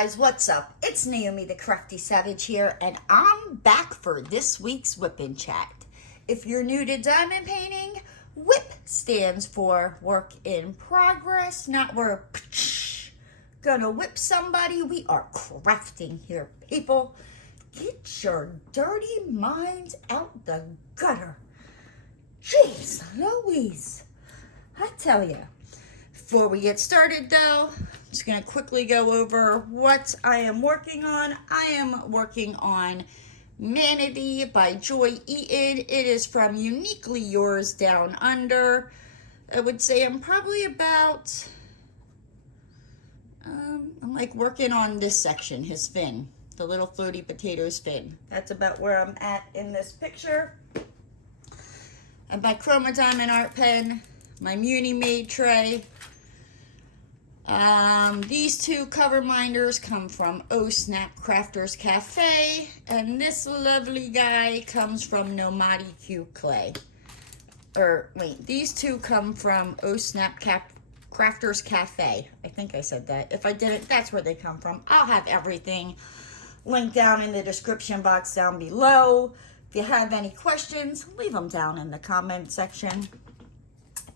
guys, what's up? It's Naomi the Crafty Savage here, and I'm back for this week's Wip Chat. If you're new to diamond painting, WIP stands for work in progress, not we're gonna whip somebody. We are crafting here, people. Get your dirty minds out the gutter. Jeez Louise, I tell you. Before we get started though, I'm just going to quickly go over what I am working on. I am working on Manatee by Joy Eaton. It is from Uniquely Yours Down Under. I would say I'm probably about, I'm like working on this section, his fin, the little floaty potatoes fin. That's about where I'm at in this picture. And my Chroma diamond art pen, my Munimade tray. These two Coverminders come from Oh Snap Crafters Cafe, and this lovely guy comes from Nomadi Q Clay. Or wait, these two come from Oh Snap Crafters Cafe. I think I said that. If I didn't, that's where they come from. I'll have everything linked down in the description box down below. If you have any questions, leave them down in the comment section.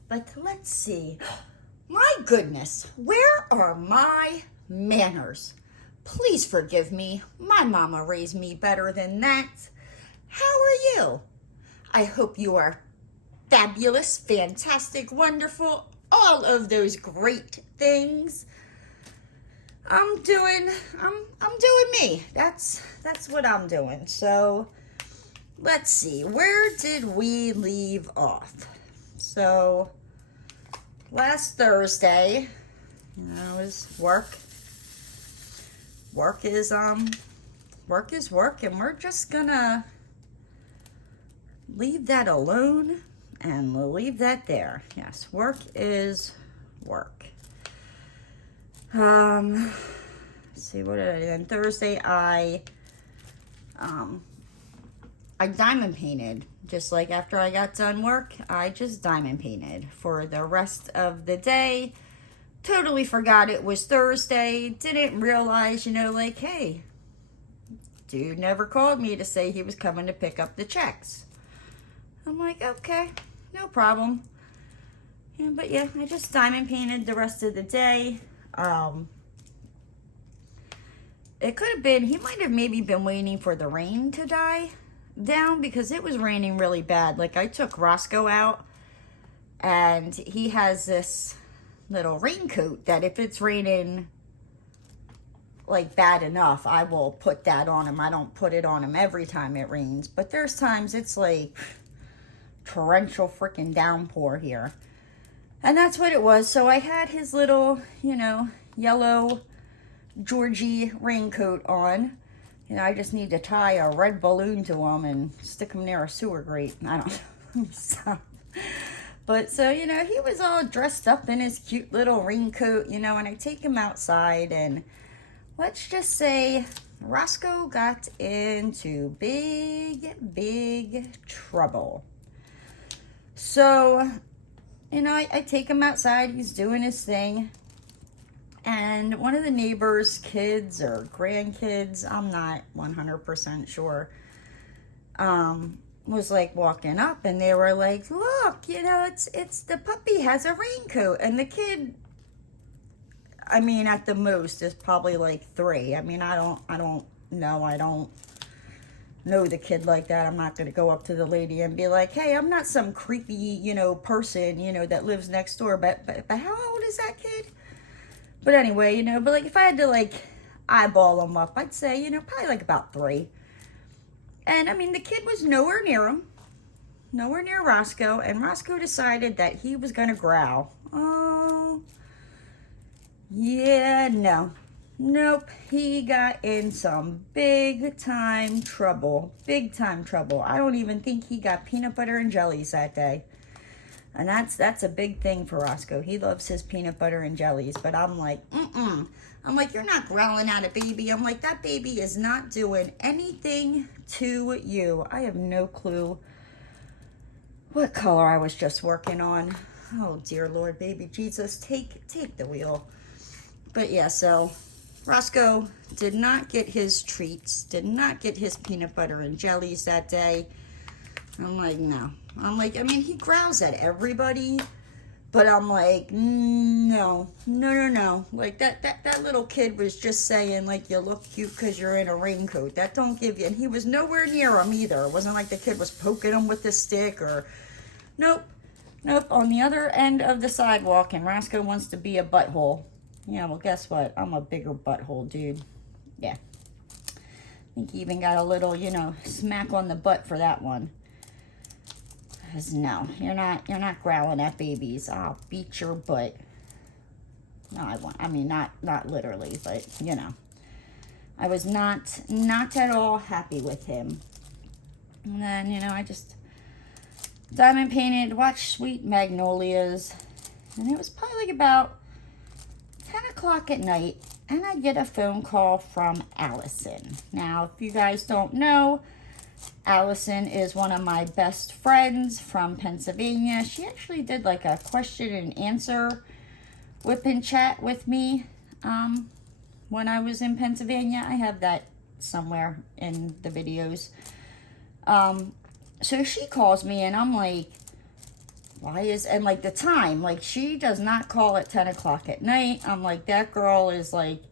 But let's see. My goodness, where are my manners? Please forgive me. My mama raised me better than that. How are you? I hope you are fabulous, fantastic, wonderful, all of those great things. I'm doing me. That's what I'm doing. So let's see. Where did we leave off? So last Thursday, it was work. Work is work, and we're just gonna leave that alone and we'll leave that there. Yes, work is work. Let's see, what did I do? Then Thursday I diamond painted. Just like after I got done work, I just diamond painted for the rest of the day. Totally forgot it was Thursday. Didn't realize, like, hey, dude never called me to say he was coming to pick up the checks. I'm like, okay, no problem. Yeah, but yeah, I just diamond painted the rest of the day. It could have been, he might have maybe been waiting for the rain to die down because it was raining really bad. Like, I took Roscoe out and he has this little raincoat that if it's raining like bad enough, I will put that on him. I don't put it on him every time it rains, but there's times it's like torrential freaking downpour here, and that's what it was. So I had his little, yellow Georgie raincoat on. I just need to tie a red balloon to him and stick him near a sewer grate. I don't know. So, but so, he was all dressed up in his cute little raincoat, and I take him outside, and let's just say Roscoe got into big trouble. So, I take him outside. He's doing his thing. And one of the neighbors' kids or grandkids, I'm not 100% sure, was like walking up, and they were like, look, it's the puppy has a raincoat. And the kid, at the most is probably like 3. I don't know the kid like that. I'm not going to go up to the lady and be like, hey, I'm not some creepy, person, that lives next door. But how old is that kid? But anyway, but like if I had to like eyeball them up, I'd say, probably like about 3. And the kid was nowhere near him, nowhere near Roscoe, and Roscoe decided that he was going to growl. Oh, yeah, nope. He got in some big time trouble. I don't even think he got peanut butter and jellies that day. And that's a big thing for Roscoe. He loves his peanut butter and jellies. But I'm like, I'm like, you're not growling at a baby. I'm like, that baby is not doing anything to you. I have no clue what color I was just working on. Oh, dear Lord, baby Jesus, take the wheel. But yeah, so Roscoe did not get his treats, did not get his peanut butter and jellies that day. I'm like, no. I'm like, I mean, he growls at everybody, but I'm like, no. Like, that little kid was just saying, like, you look cute because you're in a raincoat. That don't give you, and he was nowhere near him either. It wasn't like the kid was poking him with the stick or, nope, on the other end of the sidewalk, and Roscoe wants to be a butthole. Yeah, well, guess what? I'm a bigger butthole, dude. Yeah. I think he even got a little, you know, smack on the butt for that one. Because no, you're not growling at babies. I'll beat your butt. No, I mean, not literally, but, you know. I was not at all happy with him. And then, you know, I just diamond painted, watched Sweet Magnolias. And it was probably like about 10 o'clock at night, and I get a phone call from Allison. Now, if you guys don't know, Allison is one of my best friends from Pennsylvania. She actually did like a question and answer Wip Chat with me when I was in Pennsylvania. I have that somewhere in the videos. So she calls me, and I'm like, and like the time, like she does not call at 10 o'clock at night. I'm like, that girl is like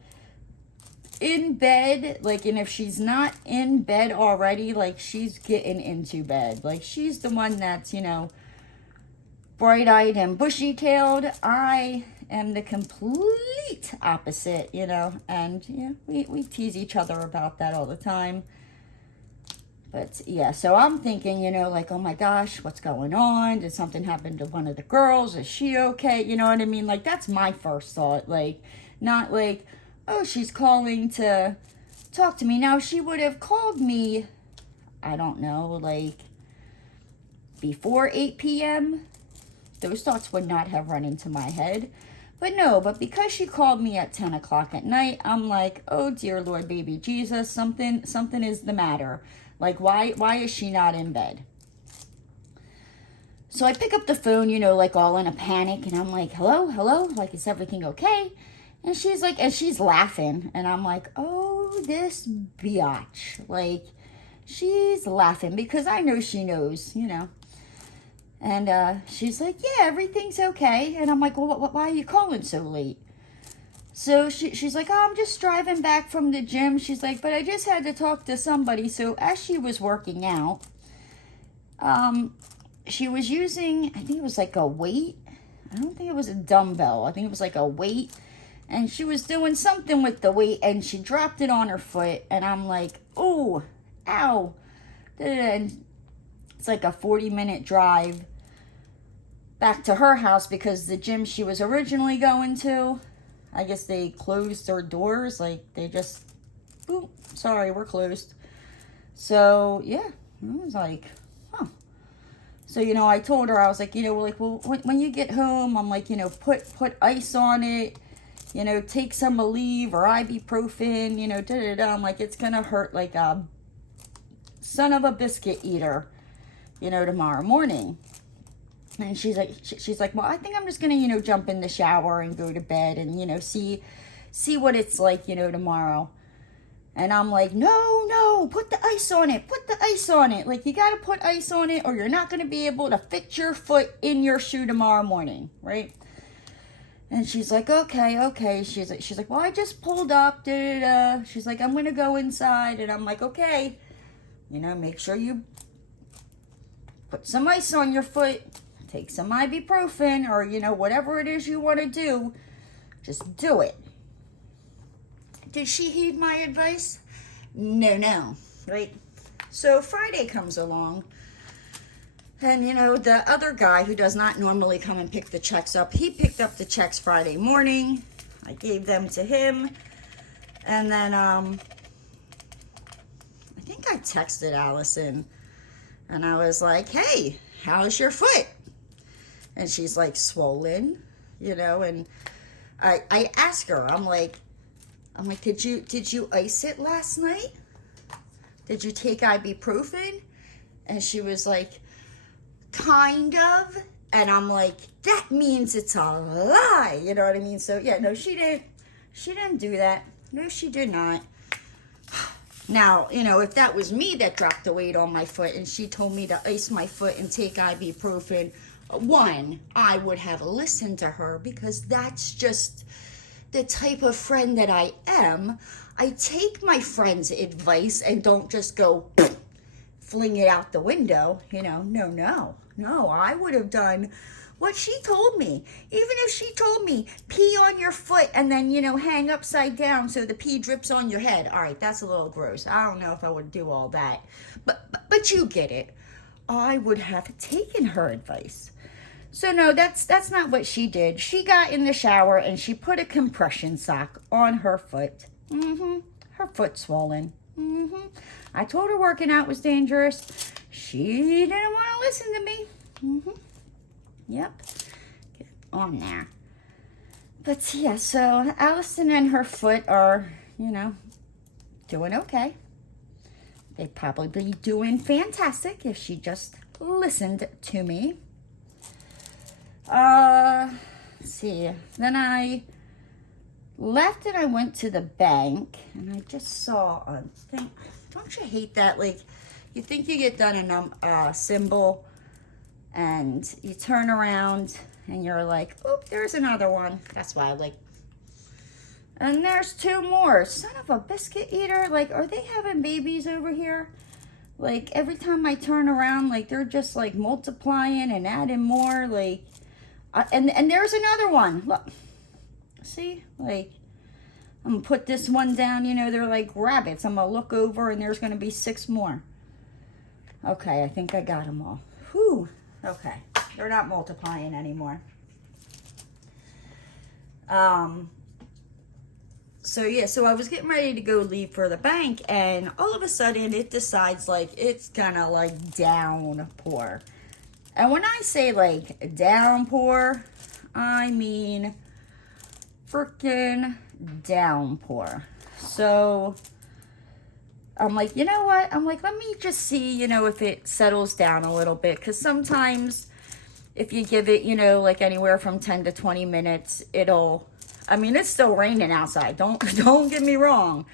in bed, like, and if she's not in bed already, like she's getting into bed. Like she's the one that's, you know, bright-eyed and bushy-tailed. I am the complete opposite, you know, and yeah, we tease each other about that all the time. But, yeah, so I'm thinking, you know, like, oh, my gosh, what's going on? Did something happen to one of the girls? Is she okay? You know what I mean? Like, that's my first thought. Like, not like, oh, she's calling to talk to me. Now, she would have called me, I don't know, like, before 8 p.m. Those thoughts would not have run into my head. But no, but because she called me at 10 o'clock at night, I'm like, oh, dear Lord, baby Jesus, something is the matter. Like, why is she not in bed? So I pick up the phone, you know, like all in a panic. And I'm like, hello? Like, is everything okay? And she's like, and she's laughing. And I'm like, oh, this biatch. Like, she's laughing because I know she knows, you know. And she's like, yeah, everything's okay. And I'm like, well, why are you calling so late? So she's like, oh, I'm just driving back from the gym. She's like, but I just had to talk to somebody. So as she was working out, she was using, I think it was like a weight. I don't think it was a dumbbell. I think it was like a weight. And she was doing something with the weight, and she dropped it on her foot. And I'm like, oh, ow. And it's like a 40-minute drive back to her house because the gym she was originally going to, I guess they closed their doors. Like, they just, boom, sorry, we're closed. So, yeah, I was like, huh. So, you know, I told her, I was like, you know, like, well, when you get home, I'm like, you know, put ice on it, you know, take some Aleve or ibuprofen, you know, da-da-da. I'm like, it's going to hurt like a son of a biscuit eater, you know, tomorrow morning. And she's like, well, I think I'm just going to, you know, jump in the shower and go to bed and, you know, see what it's like, you know, tomorrow. And I'm like, no, put the ice on it. Like, you got to put ice on it or you're not going to be able to fit your foot in your shoe tomorrow morning, right? And she's like, okay. She's like, well, I just pulled up, da-da-da. She's like, I'm going to go inside. And I'm like, okay, you know, make sure you put some ice on your foot. Take some ibuprofen or, you know, whatever it is you want to do. Just do it. Did she heed my advice? No. Right? So Friday comes along. And, you know, the other guy who does not normally come and pick the checks up, he picked up the checks Friday morning. I gave them to him. And then, I think I texted Allison. And I was like, hey, how's your foot? And she's like, swollen, you know, and I asked her, I'm like, did you ice it last night? Did you take ibuprofen? And she was like, kind of. And I'm like, that means it's a lie, you know what I mean? So yeah, no, she didn't do that. No, she did not. Now, you know, if that was me that dropped the weight on my foot and she told me to ice my foot and take ibuprofen, one, I would have listened to her because that's just the type of friend that I am. I take my friend's advice and don't just go fling it out the window. You know, no, I would have done what she told me. Even if she told me, pee on your foot and then, you know, hang upside down so the pee drips on your head. All right, that's a little gross. I don't know if I would do all that. But you get it. I would have taken her advice. So no, that's not what she did. She got in the shower and she put a compression sock on her foot. Her foot swollen. I told her working out was dangerous. She didn't want to listen to me. Yep. Get on there. But yeah, so Allison and her foot are, you know, doing okay. They'd probably be doing fantastic if she just listened to me. Let's see. Then I left and I went to the bank and I just saw a thing. Don't you hate that? Like, you think you get done a symbol and you turn around and you're like, oh, there's another one. That's why I like. And there's two more. Son of a biscuit eater. Like, are they having babies over here? Like, every time I turn around, like, they're just, like, multiplying and adding more. Like, and there's another one. Look. See? Like, I'm going to put this one down. You know, they're like rabbits. I'm going to look over and there's going to be 6 more. Okay, I think I got them all. Whew. Okay, they're not multiplying anymore. So yeah, so I was getting ready to go leave for the bank and all of a sudden it decides like it's gonna like downpour. And when I say like downpour, I mean freaking downpour. So I'm like, you know what? I'm like, let me just see, you know, if it settles down a little bit. Because sometimes if you give it, you know, like anywhere from 10 to 20 minutes, it'll, I mean, it's still raining outside. Don't get me wrong.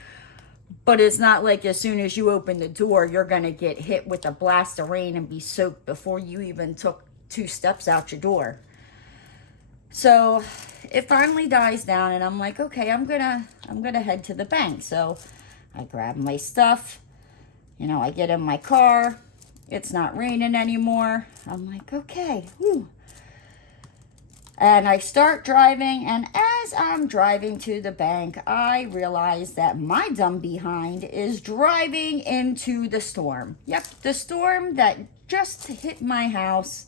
But it's not like as soon as you open the door, you're going to get hit with a blast of rain and be soaked before you even took 2 steps out your door. So it finally dies down and I'm like, okay, I'm gonna head to the bank. So I grab my stuff, you know, I get in my car, it's not raining anymore. I'm like, okay, whew. And I start driving, and as I'm driving to the bank, I realize that my dumb behind is driving into the storm. Yep, the storm that just hit my house.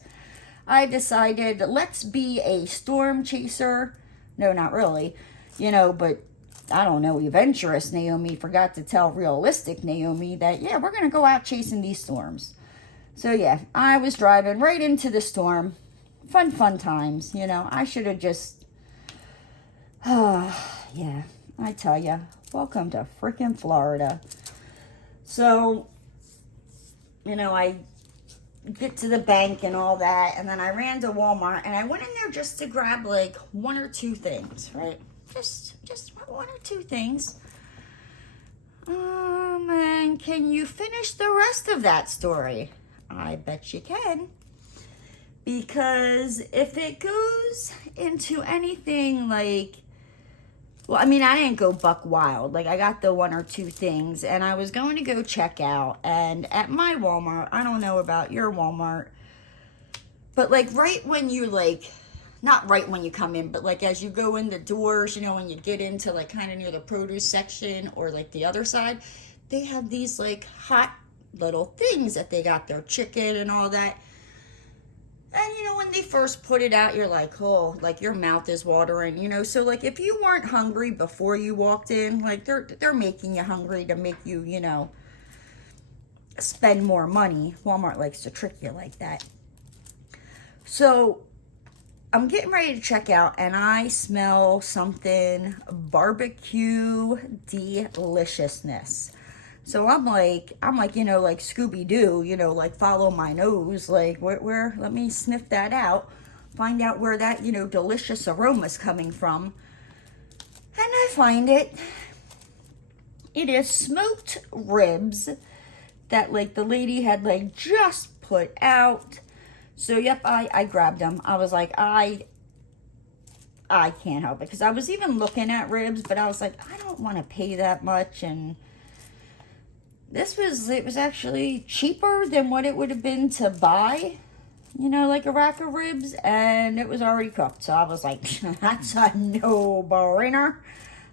I decided, let's be a storm chaser. No, not really, you know, but I don't know, adventurous Naomi forgot to tell realistic Naomi that, yeah, we're going to go out chasing these storms. So, yeah, I was driving right into the storm. Fun times, you know. I should have just, yeah, I tell ya, welcome to freaking Florida. So, you know, I get to the bank and all that, and then I ran to Walmart, and I went in there just to grab, like, 1 or 2 things, right? Just 1 or 2 things. And can you finish the rest of that story? I bet you can. Because if it goes into anything like, well, I mean, I didn't go buck wild. Like, I got the 1 or 2 things, and I was going to go check out. And at my Walmart, I don't know about your Walmart, but, like, right when you, like, not right when you come in, but, like, as you go in the doors, you know, when you get into, like, kind of near the produce section or, like, the other side, they have these, like, hot little things that they got their chicken and all that. And, you know, when they first put it out, you're like, oh, like, your mouth is watering, you know. So, like, if you weren't hungry before you walked in, like, they're making you hungry to make you, you know, spend more money. Walmart likes to trick you like that. So, I'm getting ready to check out, and I smell something barbecue deliciousness. So I'm like, you know, like Scooby-Doo, you know, like follow my nose, like where, let me sniff that out, find out where that, you know, delicious aroma is coming from. And I find it, It is smoked ribs that like the lady had like just put out. So yep, I grabbed them. I was like, I can't help it, because I was even looking at ribs, but I was like, I don't want to pay that much. And it was actually cheaper than what it would have been to buy, you know, like a rack of ribs, and it was already cooked. So I was like, that's a no-brainer.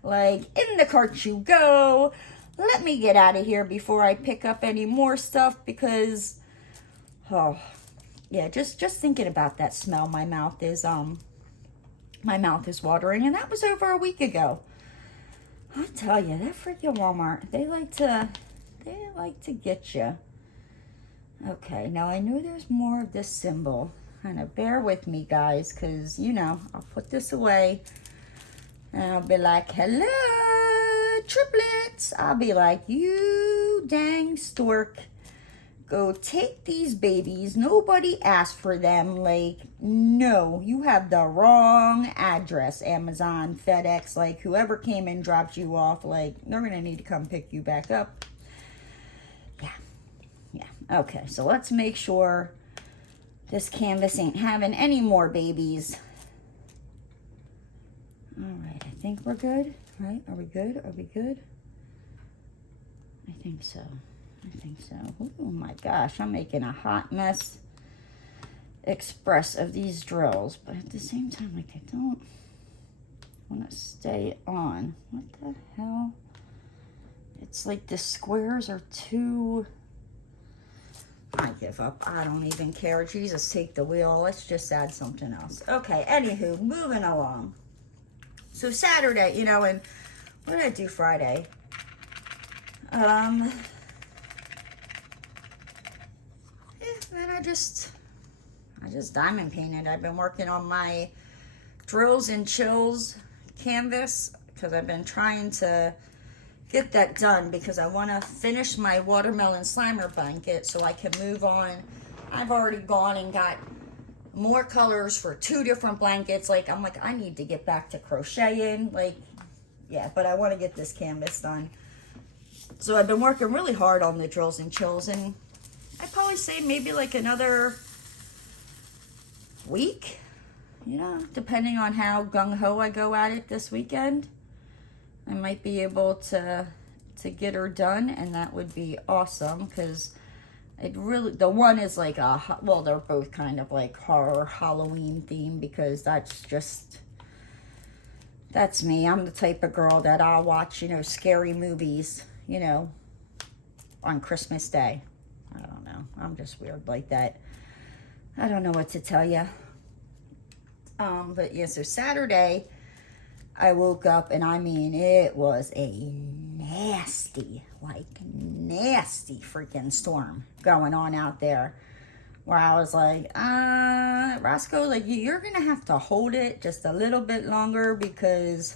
Like, in the cart you go. Let me get out of here before I pick up any more stuff, because, oh, yeah, just thinking about that smell, my mouth is watering, and that was over a week ago. I tell you, that freaking Walmart, they like to get you. Okay, now I know there's more of this symbol. Kind of bear with me, guys, because, you know, I'll put this away, and I'll be like, hello, triplets. I'll be like, you dang stork. Go take these babies. Nobody asked for them. Like, no, you have the wrong address. Amazon, FedEx, like whoever came and dropped you off, like they're going to need to come pick you back up. Yeah. Okay, so let's make sure this canvas ain't having any more babies. All right, I think we're good, right? Are we good? Are we good? I think so. I think so. Oh my gosh, I'm making a hot mess express of these drills, but at the same time, like, I don't want to stay on. What the hell? It's like the squares are too... I give up. I don't even care. Jesus, take the wheel. Let's just add something else. Okay, anywho, moving along. So Saturday, you know, and what did I do Friday? Then I just diamond painted. I've been working on my drills and chills canvas, because I've been trying to get that done, because I want to finish my watermelon slimer blanket so I can move on. I've already gone and got more colors for 2 different blankets. Like, I'm like, I need to get back to crocheting. Like, yeah, but I want to get this canvas done. So I've been working really hard on the drills and chills, and I'd probably say maybe like another week, you know, depending on how gung-ho I go at it this weekend. I might be able to get her done, and that would be awesome, because it really, the one is like a, well, they're both kind of like horror Halloween theme, because that's me. I'm the type of girl that I'll watch, you know, scary movies, you know, on Christmas Day. I don't know. I'm just weird like that. I don't know what to tell you. But yeah, so Saturday, I woke up, and I mean, it was a nasty freaking storm going on out there, where I was like, Roscoe, like, you're going to have to hold it just a little bit longer, because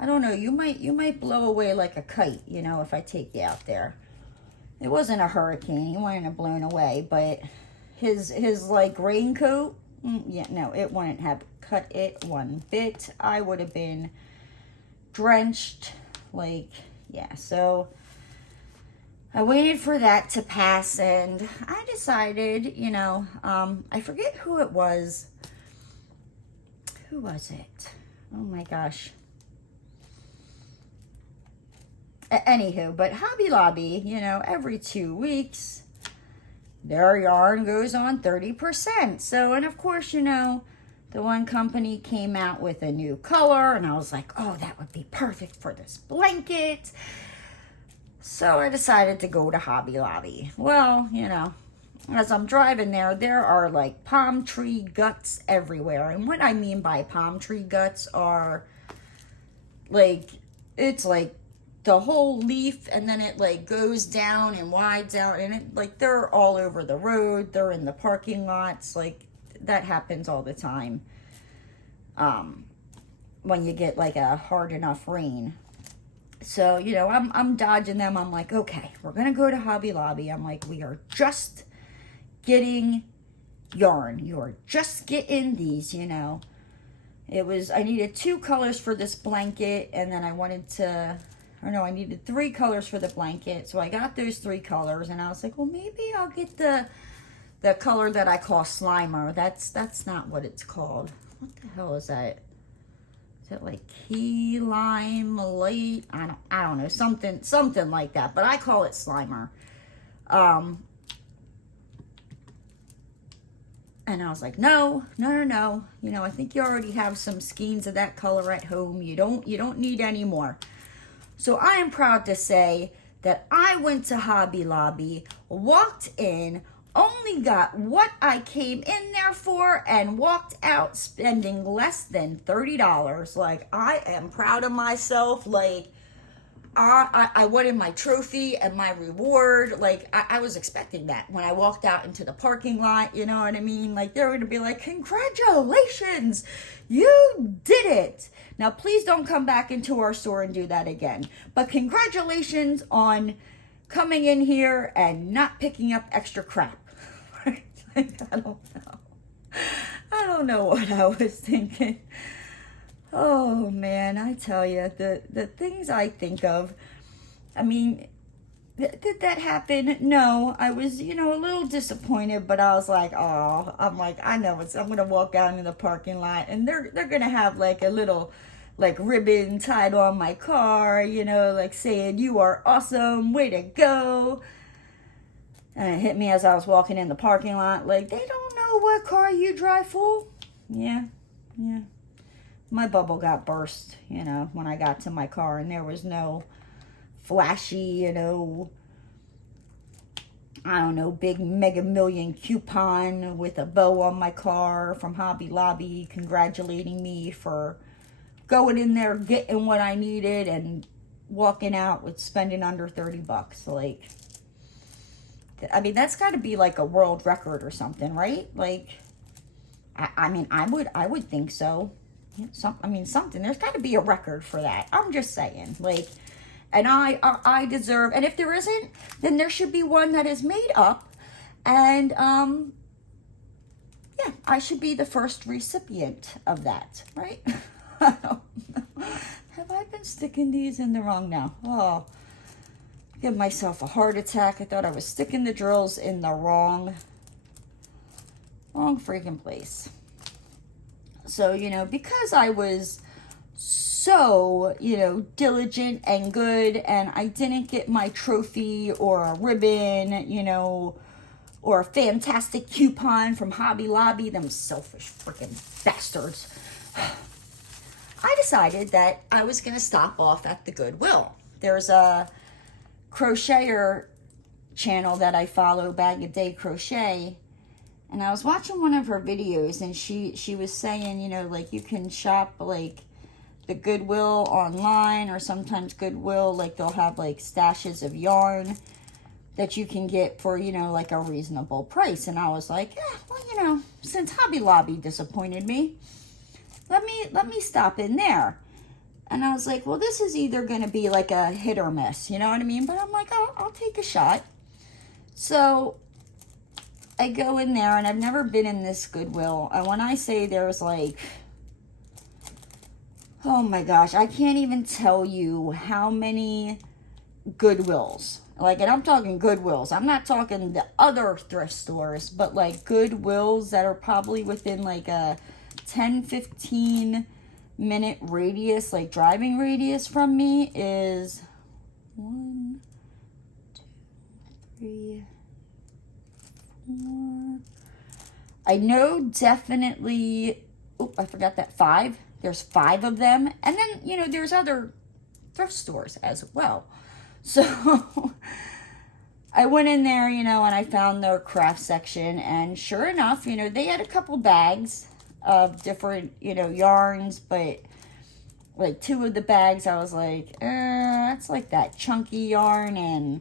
I don't know, you might blow away like a kite, you know, if I take you out there. It wasn't a hurricane. He wasn't blown away, but his like raincoat, yeah, no, it wouldn't have cut it one bit. I would have been drenched, like, yeah. So I waited for that to pass, and I decided, you know, I forget who it was. Who was it? Oh my gosh. Anywho, but Hobby Lobby, you know, every 2 weeks, their yarn goes on 30%. So, and of course, you know, the one company came out with a new color, and I was like, oh, that would be perfect for this blanket. So I decided to go to Hobby Lobby. Well, you know, as I'm driving there are like palm tree guts everywhere. And what I mean by palm tree guts are like, it's like the whole leaf, and then it like goes down and wides out, and it like, they're all over the road, they're in the parking lots. Like, that happens all the time when you get like a hard enough rain. So, you know, I'm dodging them. I'm like, okay, we're gonna go to Hobby Lobby. I'm like, we are just getting yarn, you're just getting these, you know. I needed 2 colors for this blanket, and then I wanted to or no, I needed 3 colors for the blanket. So I got those 3 colors, and I was like, well, maybe I'll get the color that I call Slimer. That's not what it's called. What the hell is that? Is it like key lime light? I don't know, something like that. But I call it Slimer. And I was like, no. You know, I think you already have some skeins of that color at home. You don't need any more. So I am proud to say that I went to Hobby Lobby, walked in, only got what I came in there for, and walked out spending less than $30. Like, I am proud of myself. Like, I wanted my trophy and my reward. Like, I was expecting that when I walked out into the parking lot, you know what I mean? Like, they're going to be like, congratulations, you did it. Now, please don't come back into our store and do that again. But congratulations on coming in here and not picking up extra crap. Like, I don't know what I was thinking. Oh man, I tell you, the things I think of. I mean, did that happen? No, I was, you know, a little disappointed, but I was like, oh, I'm like, I know I'm gonna walk out in the parking lot, and they're gonna have like a little, like, ribbon tied on my car, you know, like saying, you are awesome, way to go. And it hit me as I was walking in the parking lot, like, they don't know what car you drive, fool. Yeah. My bubble got burst, you know, when I got to my car, and there was no flashy, you know, I don't know, big Mega Million coupon with a bow on my car from Hobby Lobby congratulating me for going in there, getting what I needed, and walking out with spending under 30 bucks. Like, I mean, that's got to be like a world record or something, right? Like, I mean, I would think so. Something. There's got to be a record for that. I'm just saying, like, and I deserve. And if there isn't, then there should be one that is made up, and yeah, I should be the first recipient of that, right? I don't know. Have I been sticking these in the wrong now? Oh, give myself a heart attack. I thought I was sticking the drills in the wrong freaking place. So, you know, because I was so, you know, diligent and good, and I didn't get my trophy or a ribbon, you know, or a fantastic coupon from Hobby Lobby, them selfish freaking bastards, I decided that I was going to stop off at the Goodwill. There's a crocheter channel that I follow, Bag a Day Crochet, and I was watching one of her videos, and she was saying, you know, like, you can shop, like, the Goodwill online, or sometimes Goodwill, like, they'll have, like, stashes of yarn that you can get for, you know, like, a reasonable price. And I was like, yeah, well, you know, since Hobby Lobby disappointed me, let me stop in there. And I was like, well, this is either going to be like a hit or miss, you know what I mean? But I'm like, I'll take a shot. So I go in there, and I've never been in this Goodwill. And when I say there's like, oh my gosh, I can't even tell you how many Goodwills. Like, and I'm talking Goodwills. I'm not talking the other thrift stores, but like Goodwills that are probably within like a 10-15 minute radius, like driving radius from me, is 1, 2, 3, 4. I know definitely, oh, I forgot that, 5. There's 5 of them. And then, you know, there's other thrift stores as well. So I went in there, you know, and I found their craft section, and sure enough, you know, they had a couple bags of different, you know, yarns, but like 2 of the bags I was like, it's like that chunky yarn, and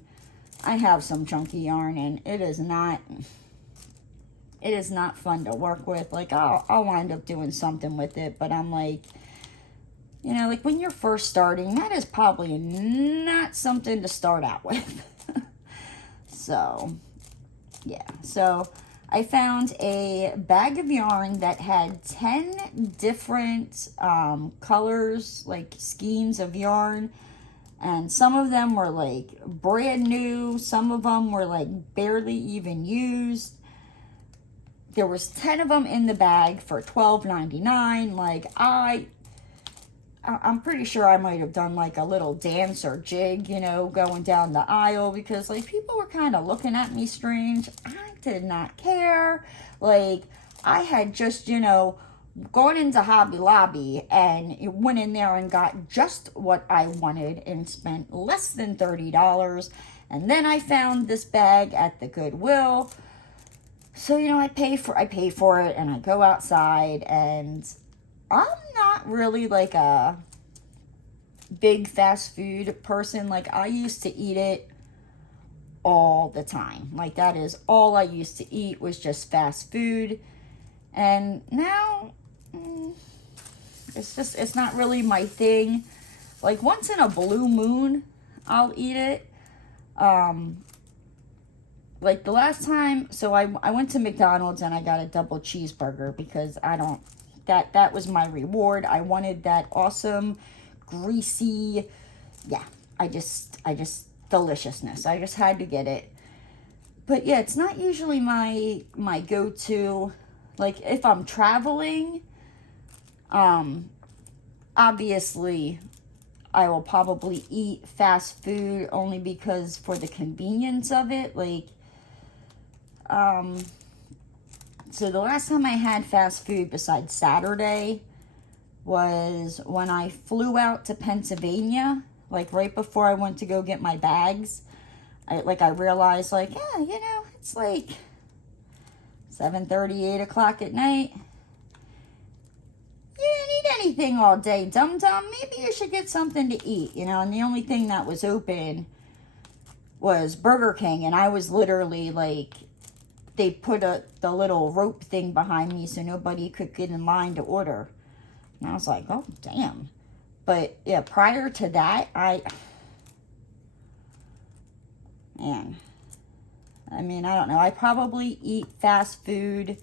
I have some chunky yarn, and it is not fun to work with. Like, I'll wind up doing something with it, but I'm like, you know, like when you're first starting, that is probably not something to start out with. So yeah, so I found a bag of yarn that had 10 different colors, like skeins of yarn. And some of them were like brand new. Some of them were like barely even used. There was 10 of them in the bag for $12.99. Like, I'm pretty sure I might have done like a little dance or jig, you know, going down the aisle, because like people were kind of looking at me strange. I did not care. Like, I had just, you know, gone into Hobby Lobby and went in there and got just what I wanted and spent less than $30. And then I found this bag at the Goodwill. So, you know, I pay for it, and I go outside, and I'm not really like a big fast food person. Like, I used to eat it all the time. Like, that is all I used to eat, was just fast food. And now it's not really my thing. Like, once in a blue moon I'll eat it. Like the last time, so I went to McDonald's and I got a double cheeseburger because that was my reward. I wanted that awesome, greasy, yeah, I just deliciousness. I just had to get it. But yeah, it's not usually my go-to. Like, if I'm traveling, obviously I will probably eat fast food only because for the convenience of it. Like, so the last time I had fast food besides Saturday was when I flew out to Pennsylvania, like right before I went to go get my bags. I realized, like, yeah, you know, it's like 7:30, 8 o'clock at night. You didn't eat anything all day, dum-dum. Maybe you should get something to eat, you know. And the only thing that was open was Burger King, and I was literally like, they put the little rope thing behind me so nobody could get in line to order. And I was like, oh, damn. But yeah, prior to that, I mean, I don't know. I probably eat fast food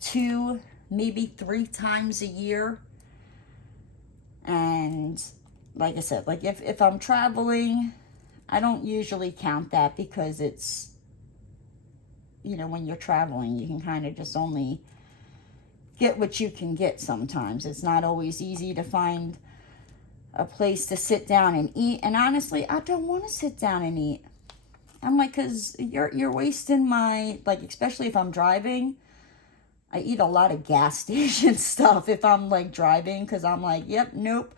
2, maybe 3 times a year. And like I said, like if I'm traveling, I don't usually count that, because it's, you know, when you're traveling, you can kind of just only get what you can get sometimes. It's not always easy to find a place to sit down and eat. And honestly, I don't want to sit down and eat. I'm like, because you're wasting my, like, especially if I'm driving, I eat a lot of gas station stuff if I'm like driving, because I'm like, yep, nope.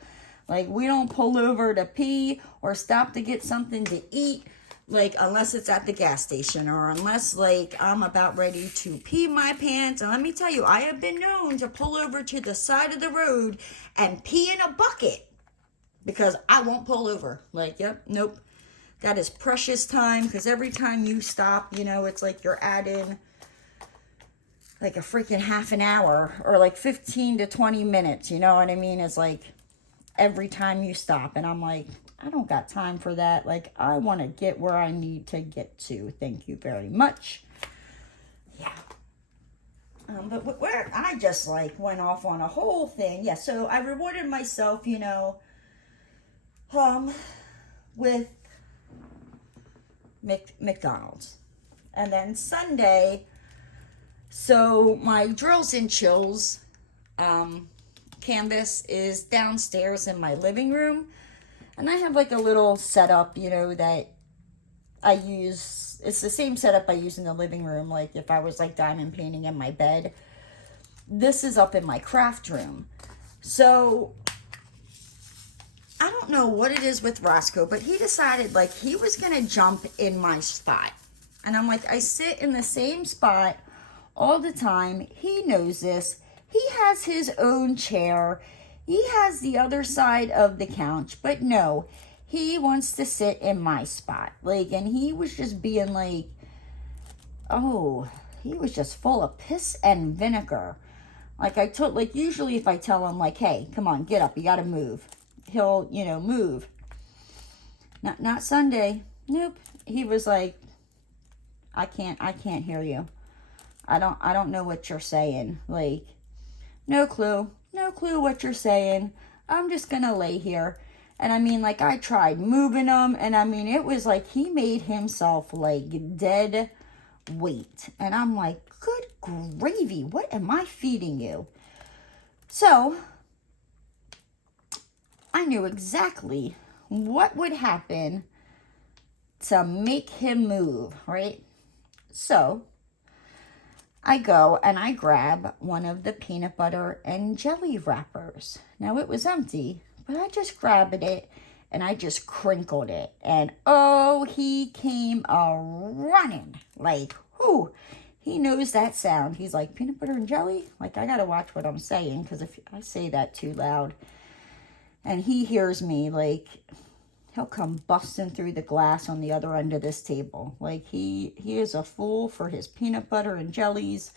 Like, we don't pull over to pee or stop to get something to eat, like, unless it's at the gas station, or unless, like, I'm about ready to pee my pants. And let me tell you, I have been known to pull over to the side of the road and pee in a bucket because I won't pull over. Like, yep, nope. That is precious time, because every time you stop, you know, it's like you're adding like a freaking half an hour, or like 15 to 20 minutes, you know what I mean? It's like every time you stop, and I'm like, I don't got time for that. Like, I want to get where I need to get to. Thank you very much. Yeah. But where I just like went off on a whole thing. Yeah, so I rewarded myself, you know, with McDonald's. And then Sunday, so my Drills and Chills canvas is downstairs in my living room. And I have like a little setup, you know, that I use. It's the same setup I use in the living room, like if I was like diamond painting in my bed. This is up in my craft room. So I don't know what it is with Roscoe, but he decided like he was going to jump in my spot. And I'm like, I sit in the same spot all the time. He knows this. He has his own chair. He has the other side of the couch. But no, he wants to sit in my spot. Like, and he was just being like, oh, he was just full of piss and vinegar. Like, I told, like, usually if I tell him, like, hey, come on, get up, you gotta move, he'll, you know, move. Not Sunday. Nope. He was like, I can't hear you. I don't know what you're saying. Like, no clue what you're saying. I'm just gonna lay here. And I mean, like, I tried moving him, and I mean, it was like he made himself like dead weight. And I'm like, good gravy, what am I feeding you? So I knew exactly what would happen to make him move, right? So I go and I grab one of the peanut butter and jelly wrappers. Now it was empty, but I just grabbed it and I just crinkled it. And oh, he came running. Like, whoo, he knows that sound. He's like, peanut butter and jelly? Like, I gotta watch what I'm saying, because if I say that too loud and he hears me, like, he'll come busting through the glass on the other end of this table. Like, he is a fool for his peanut butter and jellies.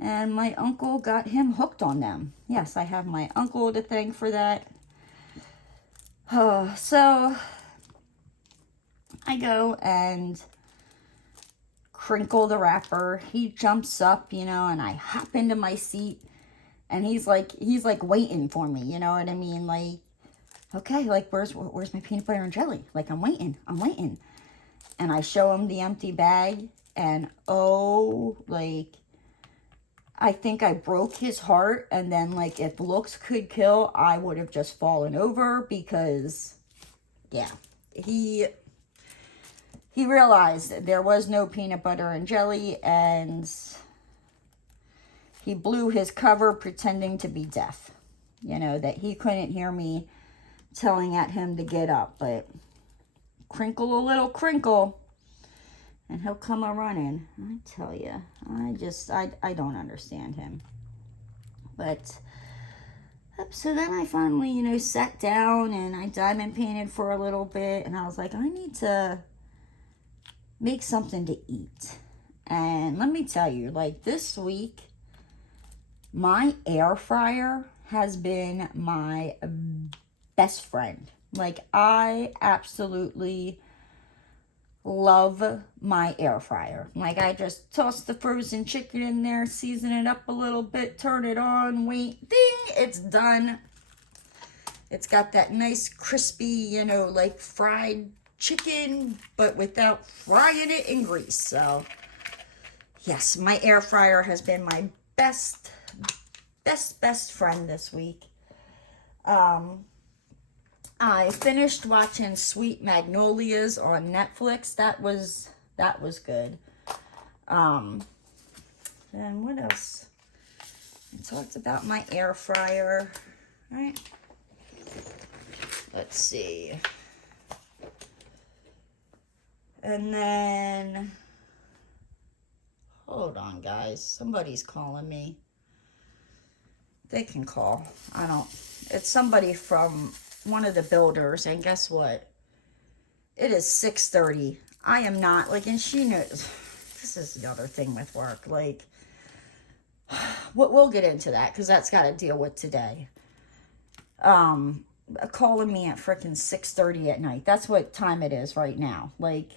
And my uncle got him hooked on them. Yes, I have my uncle to thank for that. So I go and crinkle the wrapper. He jumps up, you know, and I hop into my seat. And he's like waiting for me, you know what I mean? Like, okay, like, where's my peanut butter and jelly? Like, I'm waiting. And I show him the empty bag, and oh, like, I think I broke his heart. And then, like, if looks could kill, I would have just fallen over, because, yeah, he realized there was no peanut butter and jelly, and he blew his cover pretending to be deaf. You know, that he couldn't hear me telling at him to get up. But crinkle a little crinkle and he'll come a running. I tell you, I don't understand him. But so then I finally, you know, sat down and I diamond painted for a little bit, and I was like, I need to make something to eat. And let me tell you, like, this week my air fryer has been my best friend. Like, I absolutely love my air fryer. Like, I just toss the frozen chicken in there, season it up a little bit, turn it on, wait, ding, it's done. It's got that nice crispy, you know, like fried chicken, but without frying it in grease. So yes, my air fryer has been my best friend this week. I finished watching Sweet Magnolias on Netflix. That was good. And what else? I talked about my air fryer. All right. Let's see. And then, hold on, guys. Somebody's calling me. They can call. It's somebody from one of the builders, and guess what? It is 6:30. I am not, like, and she knows, this is the other thing with work, like, we'll get into that, because that's got to deal with today. Calling me at frickin' 6:30 at night. That's what time it is right now. Like,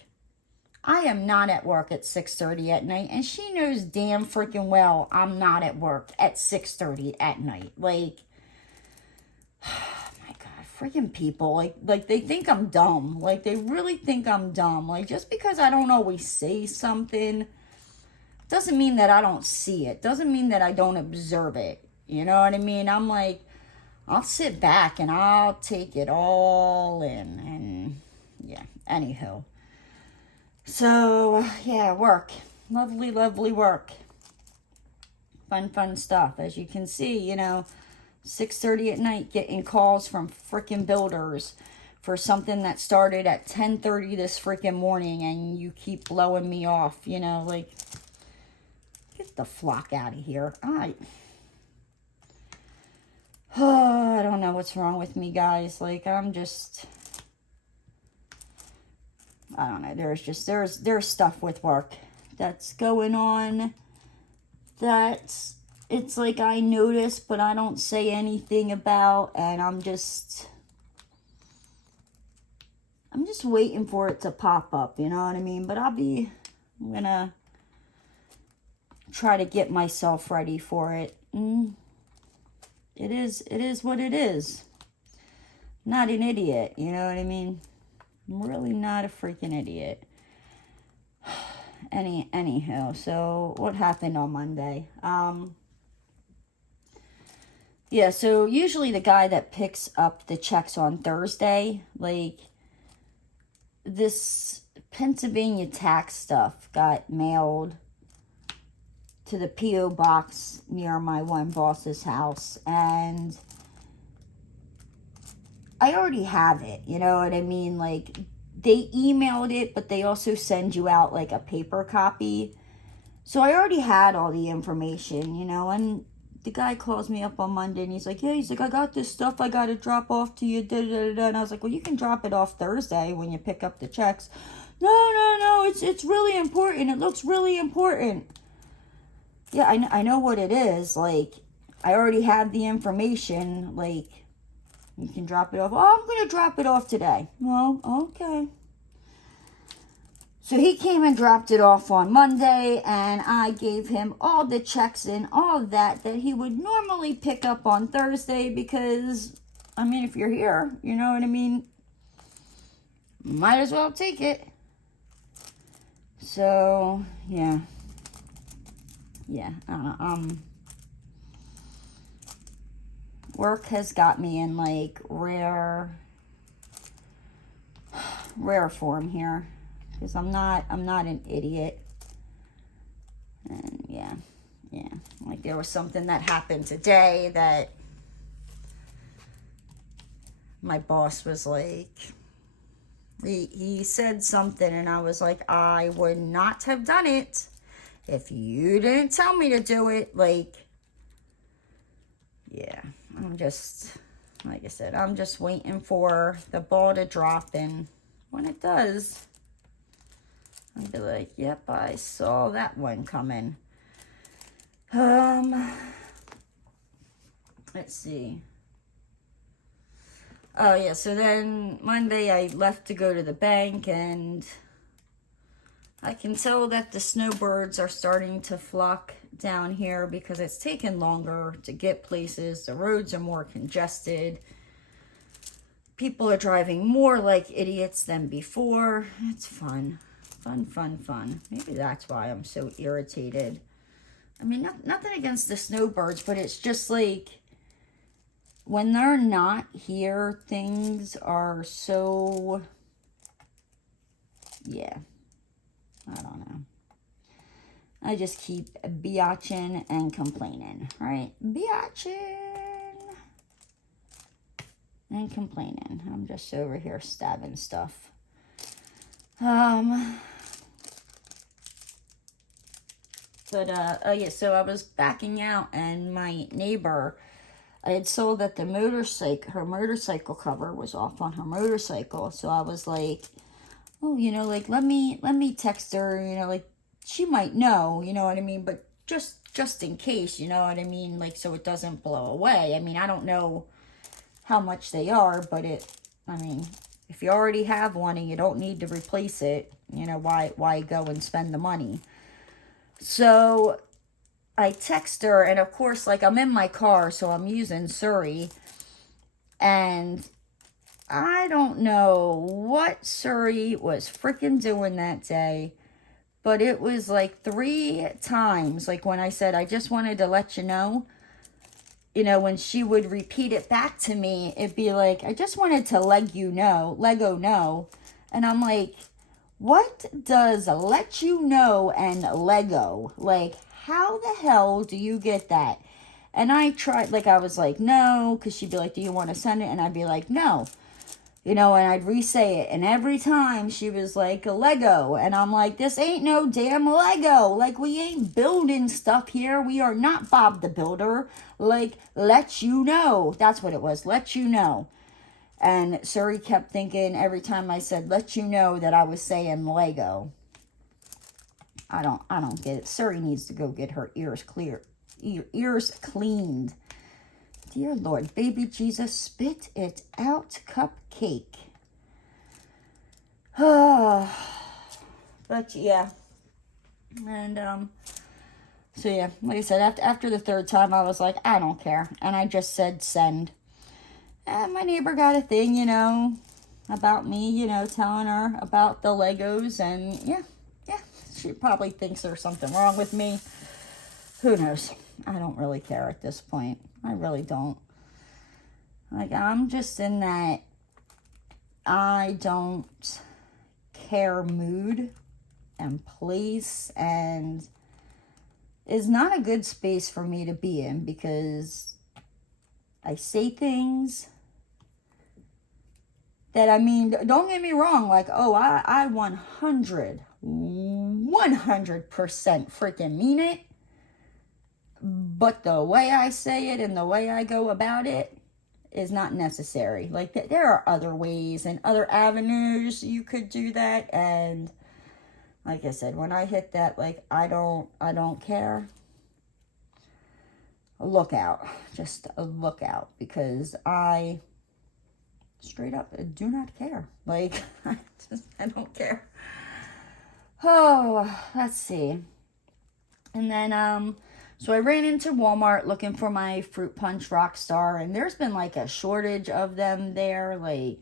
I am not at work at 6:30 at night, and she knows damn freaking well I'm not at work at 6:30 at night. Like, my God, freaking people, like they think I'm dumb. Like, they really think I'm dumb. Like, just because I don't always say something doesn't mean that I don't see it. Doesn't mean that I don't observe it. You know what I mean? I'm like, I'll sit back and I'll take it all in, and yeah, anywho. So, yeah, work. Lovely, lovely work. Fun stuff. As you can see, you know, 6:30 at night, getting calls from freaking builders for something that started at 10:30 this freaking morning, and you keep blowing me off, you know, like, get the flock out of here. I don't know what's wrong with me, guys. Like, I'm just, I don't know. There's stuff with work that's going on that it's like I notice, but I don't say anything about, and I'm just waiting for it to pop up, you know what I mean? But I'm gonna try to get myself ready for it. It is what it is. not an idiot, you know what I mean? I'm really not a freaking idiot. Anyhow, so what happened on Monday? Yeah, so usually the guy that picks up the checks on Thursday, like, this Pennsylvania tax stuff got mailed to the P.O. box near my one boss's house, and I already have it, you know what I mean? Like, they emailed it, but they also send you out, like, a paper copy. So I already had all the information, you know, and the guy calls me up on Monday, and he's like, yeah, he's like, I got this stuff I got to drop off to you, da, da, da, da. And I was like, well, you can drop it off Thursday when you pick up the checks. No, it's really important. It looks really important. Yeah, I know what it is. Like, I already have the information. Like, you can drop it off. Oh, I'm going to drop it off today. Well, okay. So he came and dropped it off on Monday, and I gave him all the checks and all that he would normally pick up on Thursday because, I mean, if you're here, you know what I mean, might as well take it. So, yeah. Yeah, work has got me in, like, rare form here. Because I'm not an idiot. And yeah. Like, there was something that happened today that my boss was like, he said something, and I was like, I would not have done it if you didn't tell me to do it. Like, yeah, I'm just, like I said, I'm just waiting for the ball to drop, and when it does, I'll be like, yep, I saw that one coming. Let's see. Oh, yeah, so then Monday I left to go to the bank, and I can tell that the snowbirds are starting to flock down here because it's taken longer to get places. The roads are more congested. People are driving more like idiots than before. It's fun. Fun. Maybe that's why I'm so irritated. I mean, nothing against the snowbirds, but it's just like, when they're not here, things are so, yeah, I don't know. I just keep biatching and complaining, right? Biatching and complaining. I'm just over here stabbing stuff. Yeah, so I was backing out, and my neighbor, I had sold that her motorcycle cover was off on her motorcycle. So I was like, oh, you know, like, let me text her, you know, like, she might know, you know what I mean? But just in case, you know what I mean? Like, so it doesn't blow away. I mean, I don't know how much they are, but I mean, if you already have one and you don't need to replace it, you know, why go and spend the money? So I text her, and of course, like, I'm in my car, so I'm using Surrey, and I don't know what Surrey was freaking doing that day, but it was like 3 times, like, when I said, I just wanted to let you know, when she would repeat it back to me, it'd be like, I just wanted to Lego know, and I'm like, what does let you know and Lego, like, how the hell do you get that? And I tried, like, I was like, no, because she'd be like, do you want to send it? And I'd be like, no, and I'd re-say it, and every time she was like, a Lego, and I'm like, this ain't no damn Lego, like, we ain't building stuff here, we are not Bob the Builder, like, let you know, that's what it was, let you know. And Surrey kept thinking every time I said, let you know, that I was saying Lego. I don't get it. Surrey needs to go get her ears cleaned. Dear Lord, baby Jesus, spit it out, cupcake. But yeah. And, so yeah, like I said, after the third time, I was like, I don't care. And I just said send. And my neighbor got a thing, you know, about me, you know, telling her about the Legos. And yeah, she probably thinks there's something wrong with me. Who knows? I don't really care at this point. I really don't. Like, I'm just in that I don't care mood and place, and is not a good space for me to be in, because I say things that, I mean, don't get me wrong, like, oh, I 100% freaking mean it, but the way I say it and the way I go about it is not necessary. Like, there are other ways and other avenues you could do that. And like I said, when I hit that, like, I don't care, look out. Just look out, because I straight up do not care. Like, I don't care. Oh, let's see. And then, so I ran into Walmart looking for my Fruit Punch Rockstar, and there's been like a shortage of them there, like,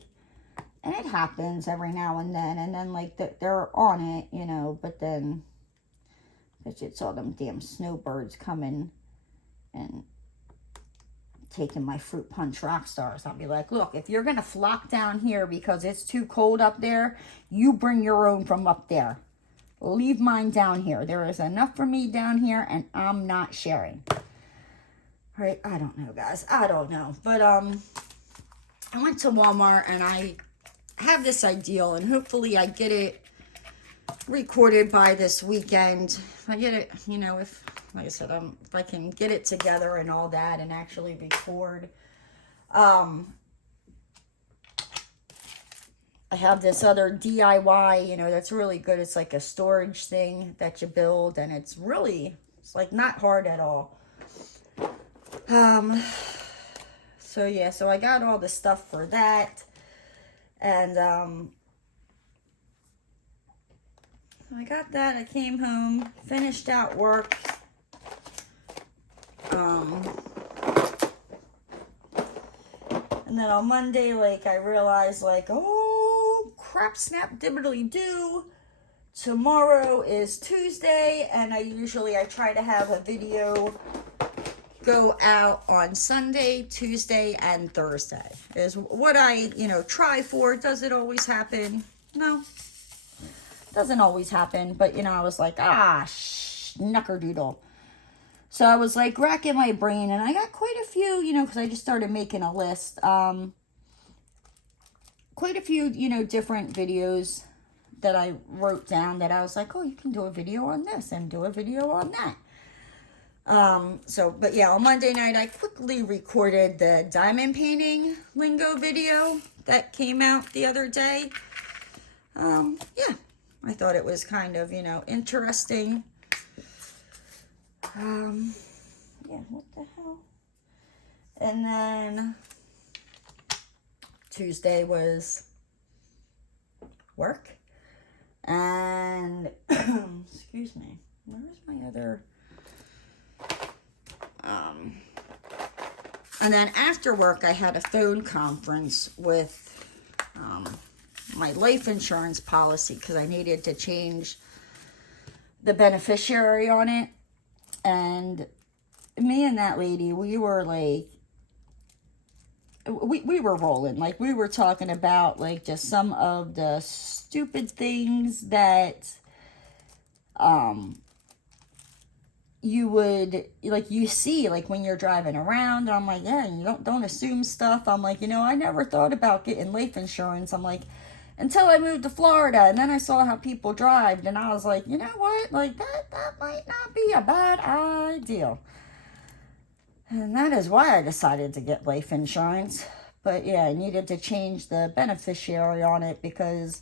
and it happens every now and then like they're on it, you know, but then it's all them damn snowbirds coming and taking my Fruit Punch Rockstars. I'll be like, look, if you're gonna flock down here because it's too cold up there, you bring your own from up there. Leave mine down here. There is enough for me down here, and I'm not sharing. Right? I don't know, guys. I don't know. But I went to Walmart, and I have this ideal, and hopefully I get it recorded by this weekend. If I get it, you know, if, like I said, if I can get it together and all that and actually record. I have this other DIY, you know, that's really good. It's like a storage thing that you build, and it's like not hard at all. So yeah, so I got all the stuff for that. And I got that. I came home, finished out work. And then on Monday, like, I realized, like, oh, crap, snap, dibbly doo. Tomorrow is Tuesday, and I try to have a video go out on Sunday, Tuesday, and Thursday. Is what I, you know, try for. Does it always happen? No. Doesn't always happen, but, you know, I was like, snuckerdoodle. So I was like racking my brain, and I got quite a few, you know, because I just started making a list. Quite a few, you know, different videos that I wrote down that I was like, oh, you can do a video on this and do a video on that. But yeah, on Monday night, I quickly recorded the diamond painting lingo video that came out the other day. Yeah, I thought it was kind of, you know, interesting. Yeah, what the hell? And then Tuesday was work. And, excuse me, where's my other, and then after work, I had a phone conference with, my life insurance policy, because I needed to change the beneficiary on it. And me and that lady, we were like, we were rolling. Like, we were talking about, like, just some of the stupid things that you would, like, you see, like, when you're driving around. And I'm like, yeah, you don't assume stuff. I'm like, you know, I never thought about getting life insurance. I'm like, until I moved to Florida, and then I saw how people drive, and I was like, you know what, like, that might not be a bad idea. And that is why I decided to get life insurance. But yeah, I needed to change the beneficiary on it, because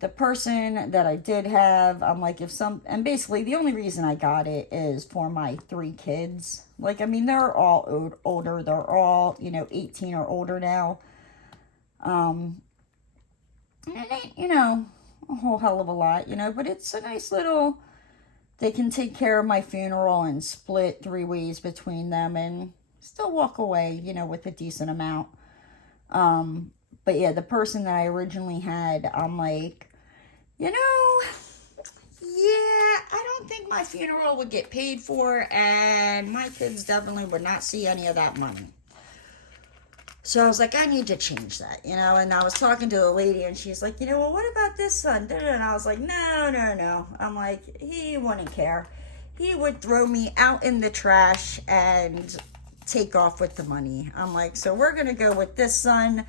the person that I did have, I'm like, and basically the only reason I got it is for my 3 kids. Like, I mean, they're all older. They're all, you know, 18 or older now. And it ain't, you know, a whole hell of a lot, you know, but it's a nice little, they can take care of my funeral and split 3 ways between them and still walk away, you know, with a decent amount. But yeah, the person that I originally had, I'm like, you know, yeah, I don't think my funeral would get paid for, and my kids definitely would not see any of that money. So I was like, I need to change that, you know, and I was talking to a lady, and she's like, you know, well, what about this son? And I was like, no. I'm like, he wouldn't care. He would throw me out in the trash and take off with the money. I'm like, so we're going to go with this son,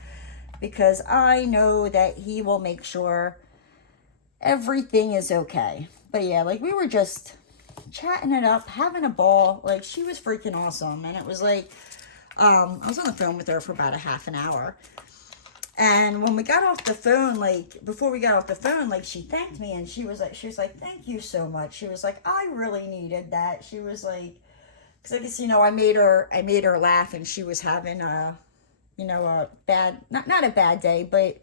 because I know that he will make sure everything is okay. But yeah, like, we were just chatting it up, having a ball. Like, she was freaking awesome. And it was like, I was on the phone with her for about a half an hour. And when we got off the phone, like, before we got off the phone, like, she thanked me, and she was like, thank you so much. She was like, I really needed that. She was like, because I guess, you know, I made her laugh, and she was having a, you know, a bad, not a bad day, but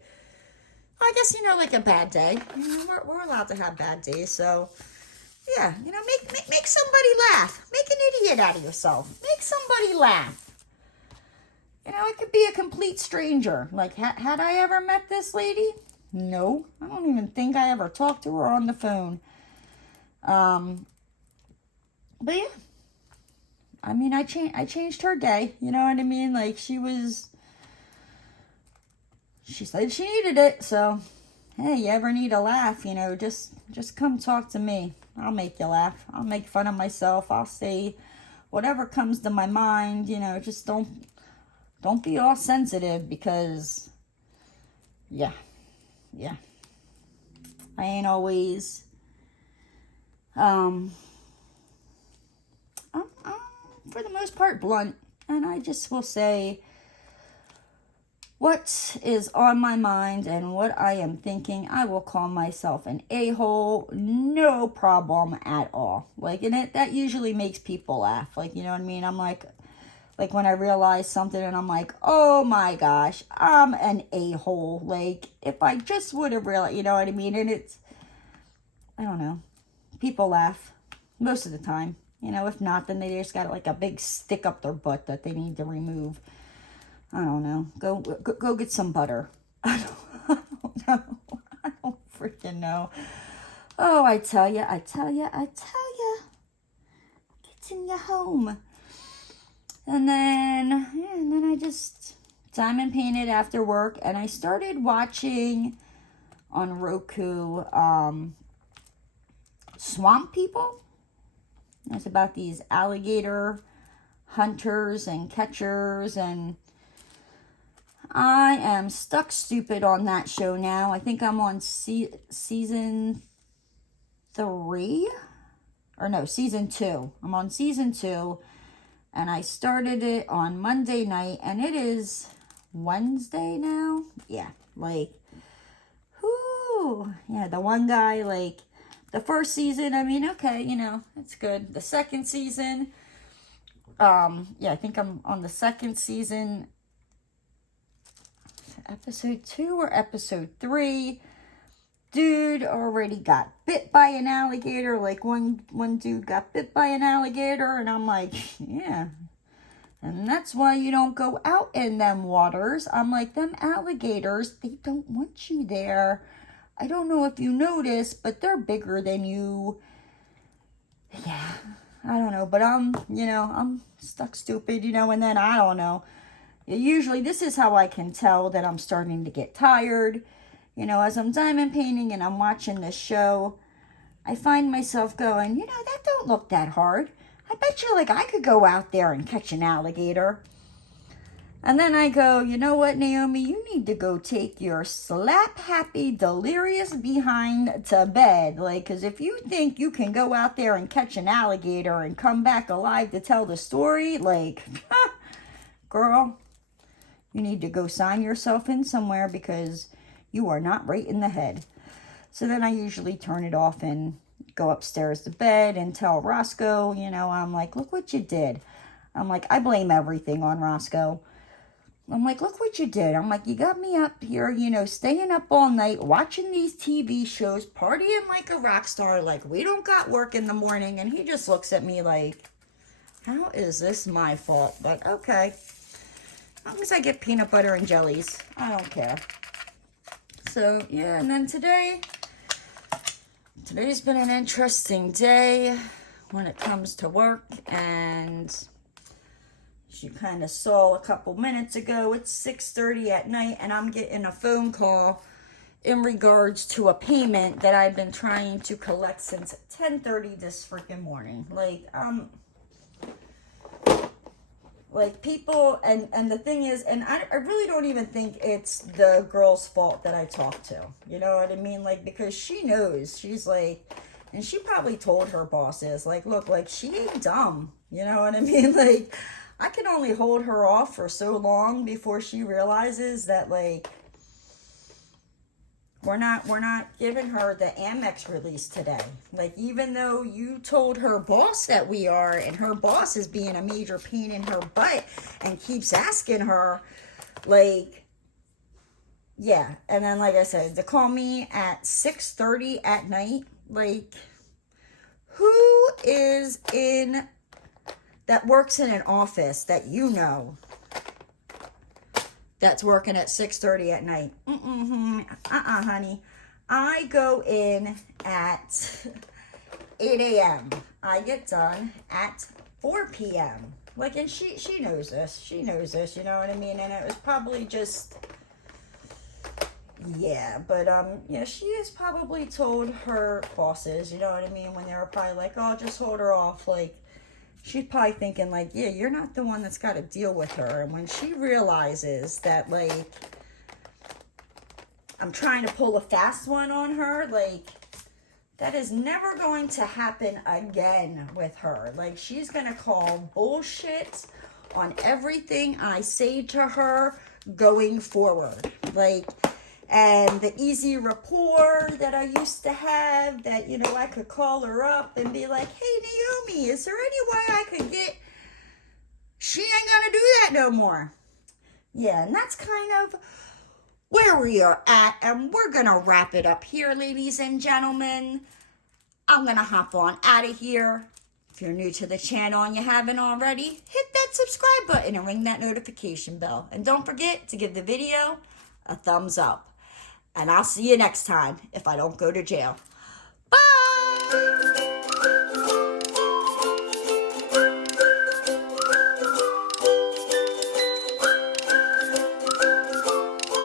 I guess, you know, like a bad day. You know, we're allowed to have bad days, so yeah, you know, make somebody laugh. Make an idiot out of yourself. Make somebody laugh. You know, it could be a complete stranger. Like, had I ever met this lady? No. I don't even think I ever talked to her on the phone. But yeah. I mean, I changed her day. You know what I mean? Like, she said she needed it. So, hey, you ever need a laugh, you know, just come talk to me. I'll make you laugh. I'll make fun of myself. I'll say whatever comes to my mind. You know, just don't be all sensitive, because, yeah. I ain't always, I'm, for the most part, blunt. And I just will say what is on my mind and what I am thinking. I will call myself an a-hole, no problem at all. Like, and that usually makes people laugh. Like, you know what I mean? I'm like when I realize something and I'm like, oh my gosh, I'm an a-hole. Like, if I just would have realized, you know what I mean? And it's, I don't know, people laugh most of the time. You know, if not, then they just got like a big stick up their butt that they need to remove. I don't know. Go get some butter. I don't know. I don't freaking know. Oh, I tell ya. Getting you home. And then I just diamond painted after work, and I started watching on Roku Swamp People. It's about these alligator hunters and catchers, and I am stuck stupid on that show now. I think I'm on season 3, or no, season 2. I'm on season 2. And I started it on Monday night, and it is Wednesday now. Yeah, like, whoo. Yeah, the one guy, like, the first season, I mean, okay, you know, it's good. The second season, yeah, I think I'm on the second season, episode 2 or episode 3. Dude already got bit by an alligator. Like, one dude got bit by an alligator, and I'm like, yeah. And that's why you don't go out in them waters. I'm like, them alligators, they don't want you there. I don't know if you noticed, but they're bigger than you. Yeah, I don't know. But I'm stuck stupid, you know, and then I don't know. Usually this is how I can tell that I'm starting to get tired. You know, as I'm diamond painting and I'm watching this show, I find myself going, you know, that don't look that hard. I bet you, like, I could go out there and catch an alligator. And then I go, you know what, Naomi, you need to go take your slap-happy, delirious behind to bed. Like, because if you think you can go out there and catch an alligator and come back alive to tell the story, like, girl, you need to go sign yourself in somewhere, because you are not right in the head. So then I usually turn it off and go upstairs to bed and tell Roscoe, you know, I'm like, look what you did. I'm like, I blame everything on Roscoe. I'm like, look what you did. I'm like, you got me up here, you know, staying up all night, watching these TV shows, partying like a rock star, like we don't got work in the morning. And he just looks at me like, how is this my fault? But okay. As long as I get peanut butter and jellies, I don't care. So, yeah, and then today's been an interesting day when it comes to work, and as you kind of saw a couple minutes ago, it's 6:30 at night, and I'm getting a phone call in regards to a payment that I've been trying to collect since 10:30 this freaking morning. Like people, and the thing is, and I really don't even think it's the girl's fault that I talked to. You know what I mean? Like, because she knows, she's like, and she probably told her bosses, like, look, like, she ain't dumb. You know what I mean? Like, I can only hold her off for so long before she realizes that, like, we're not giving her the Amex release today. Like, even though you told her boss that we are, and her boss is being a major pain in her butt and keeps asking her, like, yeah. And then, like I said, to call me at 6:30 at night, like, who is that works in an office that you know that's working at 6:30 at night? Honey. I go in at 8 a.m. I get done at 4 p.m. Like, and she knows this. She knows this, you know what I mean? And it was probably just, yeah. But, yeah, she has probably told her bosses, you know what I mean? When they were probably like, oh, just hold her off. Like, she's probably thinking, like, yeah, you're not the one that's got to deal with her. And when she realizes that, like, I'm trying to pull a fast one on her, like, that is never going to happen again with her. Like, she's going to call bullshit on everything I say to her going forward. Like, and the easy rapport that I used to have, that, you know, I could call her up and be like, hey, Naomi, is there any way I could get... She ain't gonna do that no more. Yeah, and that's kind of where we are at, and we're gonna wrap it up here, ladies and gentlemen. I'm gonna hop on out of here. If you're new to the channel and you haven't already, hit that subscribe button and ring that notification bell. And don't forget to give the video a thumbs up. And I'll see you next time if I don't go to jail. Bye!